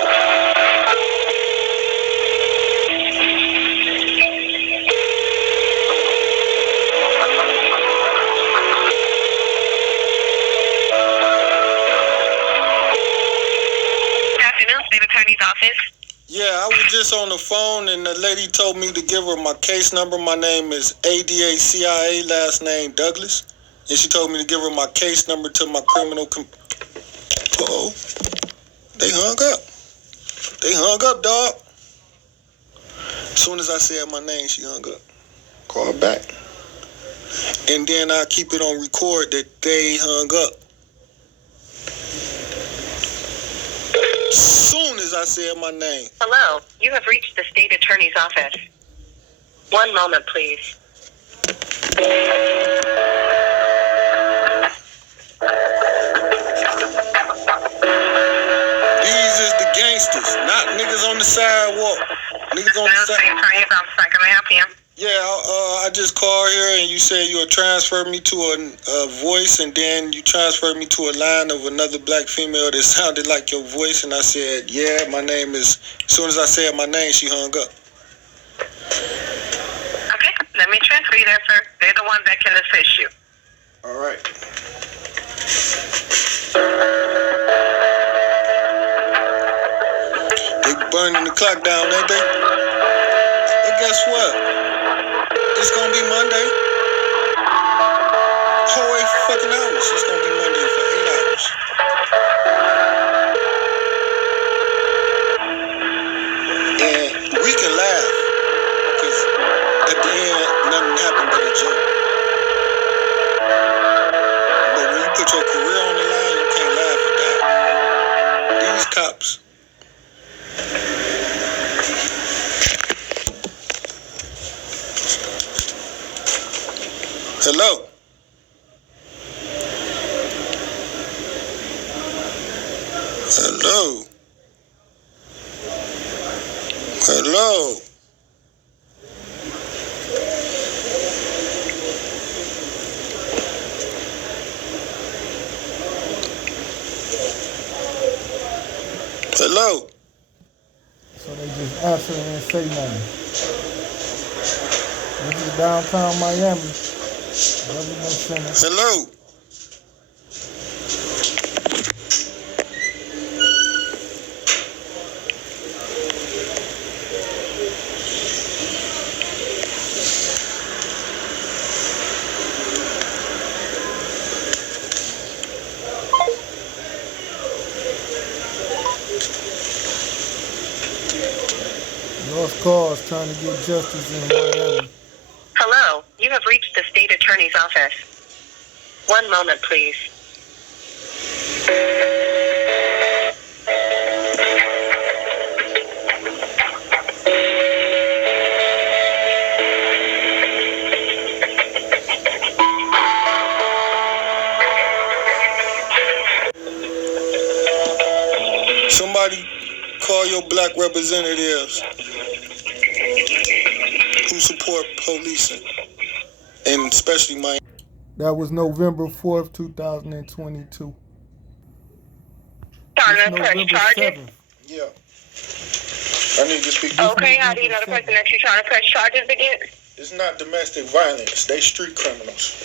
Afternoon, State Attorney's Office. Yeah, I was just on the phone, and the lady told me to give her my case number. My name is ADACIA, last name Douglas. And she told me to give her my case number to my criminal Uh-oh. They hung up. They hung up, dog. As soon as I said my name, she hung up. Call back. And then I keep it on record that they hung up. Soon as I said my name. Hello, you have reached the State Attorney's Office. One moment, please. These is the gangsters, not niggas on the sidewalk. Niggas on the sidewalk. State Attorney's Office, how can I help you? Yeah, I just called here and you said you would transfer me to a voice, and then you transferred me to a line of another black female that sounded like your voice, and I said, yeah, my name is. As soon as I said my name, she hung up. Okay, let me transfer you there, sir. They're the one that can assist you. All right. They burning the clock down, ain't they? And guess what? It's gonna be Monday. Whole 8 fucking hours. It's gonna be Monday for 8 hours. And we can laugh, because at the end, nothing happened but a joke. But when you put your career on the line, you can't laugh at that. These cops. Hello. Hello. Hello. Hello. So they just answer and ain't say nothing. This is downtown Miami. Government Center. Hello. Lost cause trying to get justice in Miami. Hello, you have reached the State Attorney's Office. One moment, please. Somebody call your black representatives. you support policing, and especially my. That was November 4th, 2022. Starting to press November charges. 7th. Yeah. I need to speak. Okay, how do you know the person that you're trying to press charges against? It's not domestic violence. They street criminals.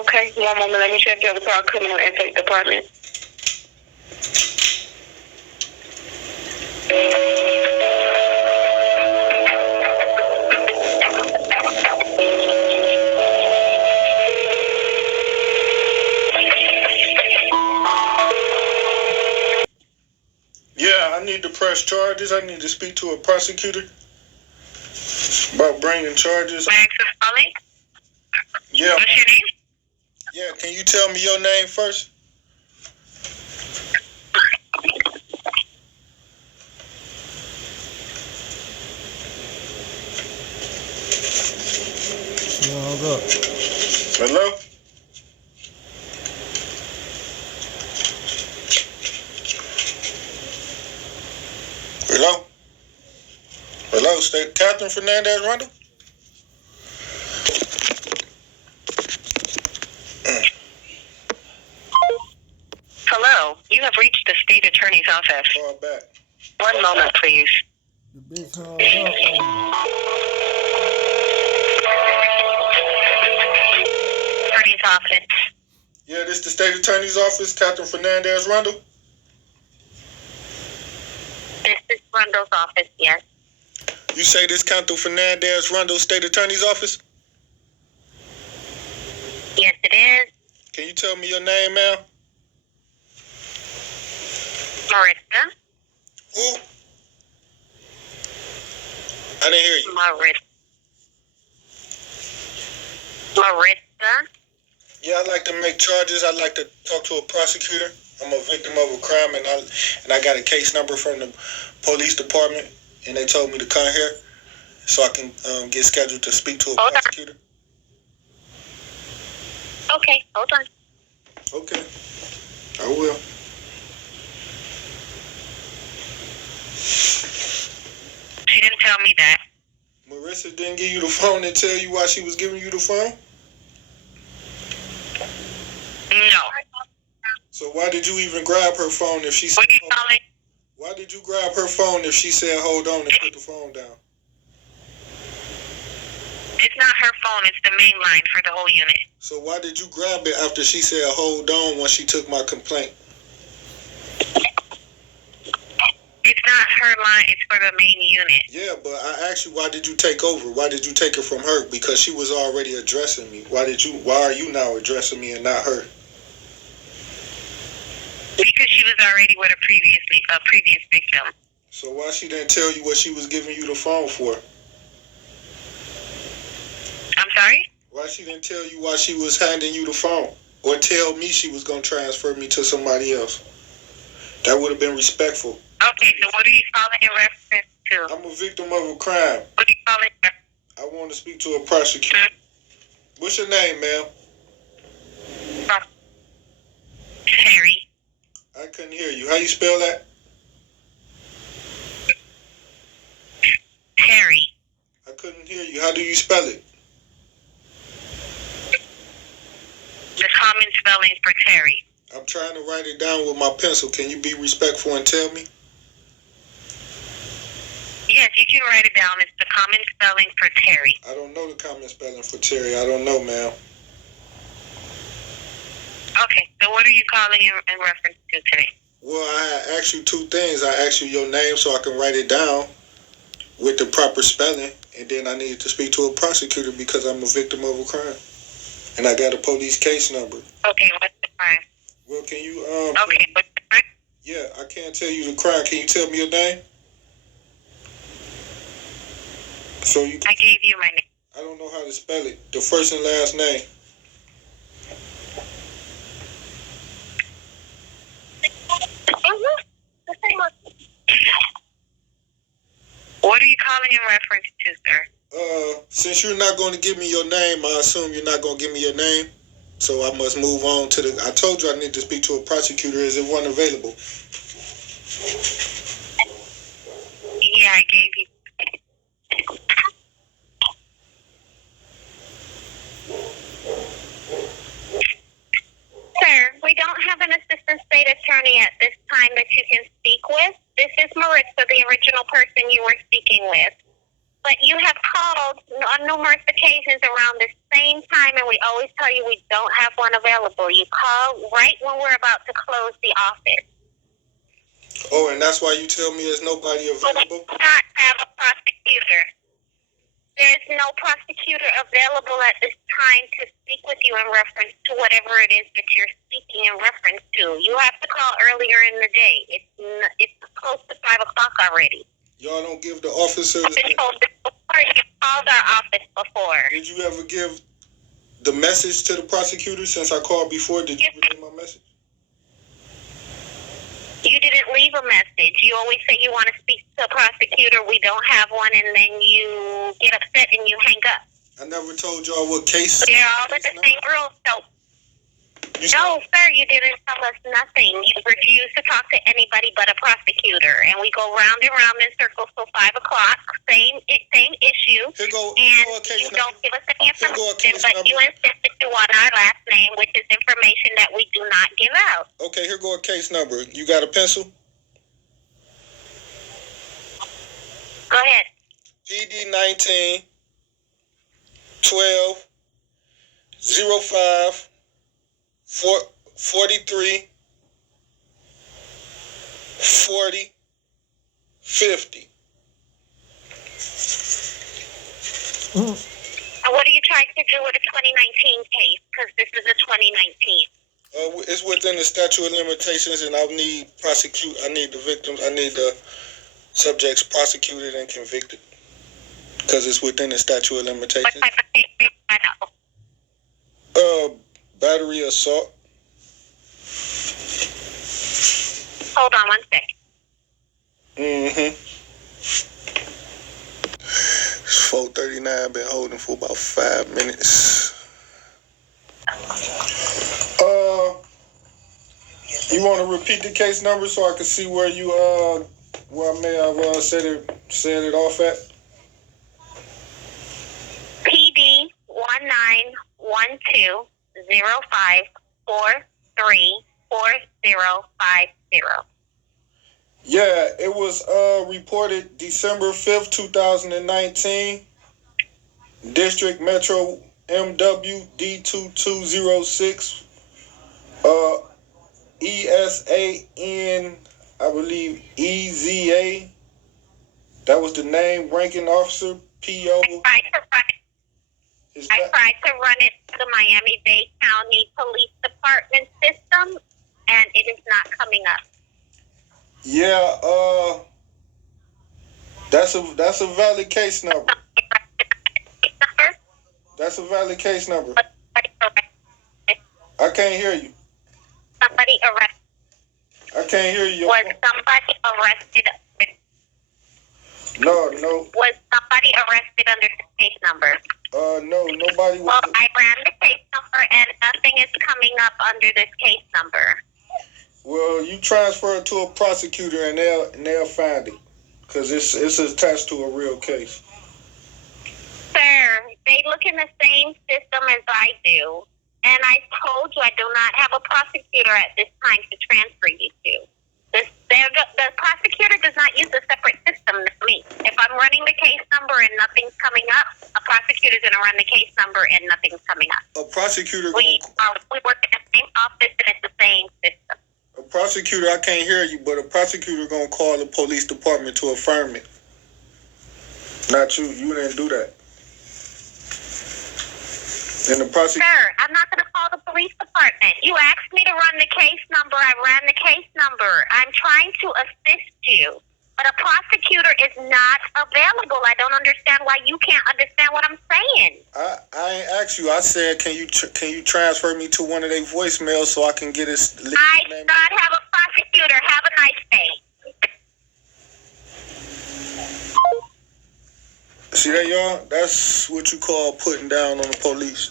Okay, one moment. Let me check the other part. Criminal intake department. Yeah, I need to press charges. I need to speak to a prosecutor about bringing charges. Yeah. What's your name? Yeah, can you tell me your name first? Hello? Hello? Hello, State Kathryn Fernandez Rundle? Hello, you have reached the state attorney's office. Call back. 1 moment, please. The bitch hung up. Attorney's office. Yeah, this the state attorney's office, Kathryn Fernandez Rundle. This is Rundle's office, yes. You say this Kathryn Fernandez Rundle state attorney's office? Yes, it is. Can you tell me your name, ma'am? Marissa. Who? I didn't hear you. Marissa. Yeah, I like to make charges. I like to talk to a prosecutor. I'm a victim of a crime, and I got a case number from the police department, and they told me to come here so I can get scheduled to speak to a prosecutor. Okay, hold on. Okay, I will. She didn't tell me that. Marissa didn't give you the phone and tell you why she was giving you the phone? No. So why did you even grab her phone if she said... What are you calling? Why did you grab her phone if she said hold on and put the phone down? It's not her phone. It's the main line for the whole unit. So why did you grab it after she said hold on when she took my complaint? It's not her line. It's for the main unit. Yeah, but I asked you, why did you take over? Why did you take it from her? Because she was already addressing me. Why are you now addressing me and not her? Because she was already with a previous victim. So why she didn't tell you what she was giving you the phone for? I'm sorry? Why she didn't tell you why she was handing you the phone? Or tell me she was going to transfer me to somebody else? That would have been respectful. Okay, so what are you calling in reference to? I'm a victim of a crime. What are you calling? I want to speak to a prosecutor. What's your name, ma'am? Terry. I couldn't hear you. How you spell that? Terry. I couldn't hear you. How do you spell it? The common spelling for Terry. I'm trying to write it down with my pencil. Can you be respectful and tell me? Yes, you can write it down. It's the common spelling for Terry. I don't know the common spelling for Terry. I don't know, ma'am. Okay, so what are you calling in reference to today? Well, I asked you two things. I asked you your name so I can write it down with the proper spelling, and then I needed to speak to a prosecutor because I'm a victim of a crime. And I got a police case number. Okay, what's the crime? Well, can you, Okay, what's the crime? Yeah, I can't tell you the crime. Can you tell me your name? So you can, I gave you my name. I don't know how to spell it. The first and last name. What are you calling in reference to, sir? Since you're not going to give me your name, I assume you're not going to give me your name. So I must move on to I told you I need to speak to a prosecutor. Is it one available? Yeah, I gave you. Sir, we don't have an assistant state attorney at this time that you can speak with. This is Marissa, the original person you were speaking with. But you have called on numerous occasions around the same time, and we always tell you we don't have one available. You call right when we're about to close the office. Oh, and that's why you tell me there's nobody available? We do not have a prosecutor. There's no prosecutor available at this time to speak with you in reference to whatever it is that you're speaking in reference to. You have to call earlier in the day. It's close to 5 o'clock already. Y'all don't give the officers... I've been told this before. You called our office before. Did you ever give the message to the prosecutor since I called before? Did you relay my message? You didn't leave a message. You always say you want to speak to a prosecutor. We don't have one, and then you get upset and you hang up. I never told y'all what case... They're all in the same room, so... No, sir, you didn't tell us nothing. You refused to talk to anybody but a prosecutor, and we go round and round in circles till 5 o'clock. Same issue. Here go And a case you number. don't give us any Here go a information, case but number. you insisted you want our last name, which is information that we do not give out. Okay, here go a case number. You got a pencil? Go ahead. PD 19 12 05 43 40 50. And what are you trying to do with a 2019 case? Because this is a 2019. It's within the statute of limitations, and I need the victims. I need the subjects prosecuted and convicted because it's within the statute of limitations. What type of case? I know. Battery assault. Hold on one sec. It's 4:39. Been holding for about 5 minutes. You want to repeat the case number so I can see where you where I may have set it off at? PD 191205434050. Yeah, it was reported December 5th, 2019. District Metro MW D2206. ESAN, I believe EZA. That was the name, ranking officer, PO. I tried to run it to the Miami-Dade County Police Department system, and it is not coming up. Yeah, that's a valid case number. That's a valid case number. I can't hear you. Somebody arrested. I can't hear you. Was somebody arrested? No. Was somebody arrested under this case number? No, nobody was. Well, I ran the case number, and nothing is coming up under this case number. Well, you transfer it to a prosecutor, and they'll find it, because it's attached to a real case. Sir, they look in the same system as I do, and I told you I do not have a prosecutor at this time to transfer you to. The prosecutor does not use a separate system as me. If I'm running the case number and nothing's coming up, a prosecutor is going to run the case number and nothing's coming up. A prosecutor. We work in the same office and it's the same system. A prosecutor, I can't hear you, but a prosecutor gonna call the police department to affirm it. Not you. You didn't do that. And the prosecutor. Sir, I'm not going to call the police department. You asked me to run the case number. I ran the case number. I'm trying to assist you. But a prosecutor is not available. I don't understand why you can't understand what I'm saying. I ain't asked you. I said, can you transfer me to one of their voicemails so I can get his name? I do not have a prosecutor. Have a nice day. See that, y'all? That's what you call putting down on the police.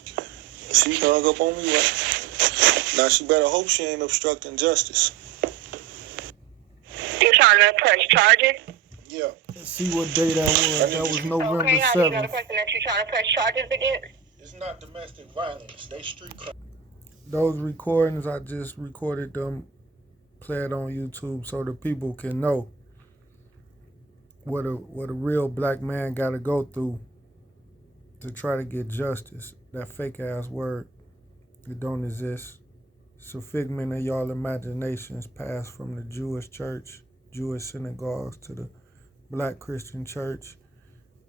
She hung up on me, right? Now she better hope she ain't obstructing justice. You're trying to press charges? Yeah. Let's see what day that was. That was November 7th. Another person that you're trying to press charges against? It's not domestic violence. They street crime. Those recordings, I just recorded them, play it on YouTube so the people can know what a real black man got to go through to try to get justice. That fake ass word, it don't exist. It's a figment of y'all imaginations passed from the Jewish church, Jewish synagogues to the black Christian church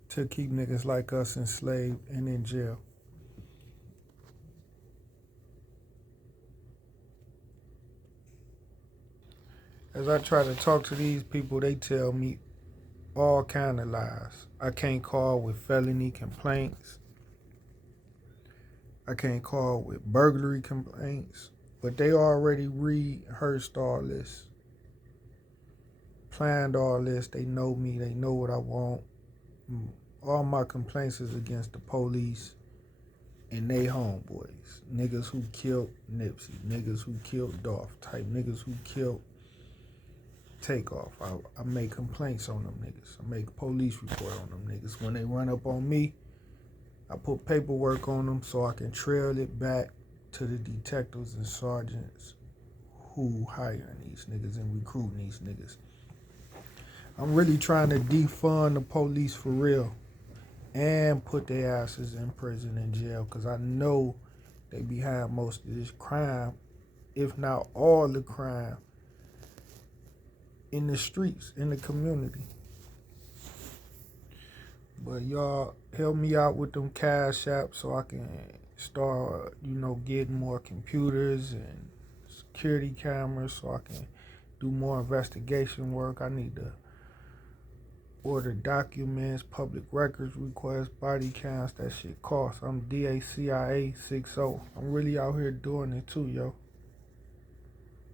to keep niggas like us enslaved and in jail. As I try to talk to these people, they tell me all kind of lies. I can't call with felony complaints. I can't call with burglary complaints. But they already rehearsed all this, planned all this. They know me. They know what I want. All my complaints is against the police and they homeboys. Niggas who killed Nipsey. Niggas who killed Dolph. Type niggas who killed Takeoff. I make complaints on them niggas. I make a police report on them niggas. When they run up on me, I put paperwork on them so I can trail it back to the detectives and sergeants who hiring these niggas and recruiting these niggas. I'm really trying to defund the police for real and put their asses in prison and jail because I know they behind most of this crime, if not all the crime, in the streets, in the community. But y'all help me out with them cash apps so I can start, getting more computers and security cameras so I can do more investigation work. I need to order documents, public records requests, body cams. That shit costs. I'm dacia60. I'm really out here doing it too, yo.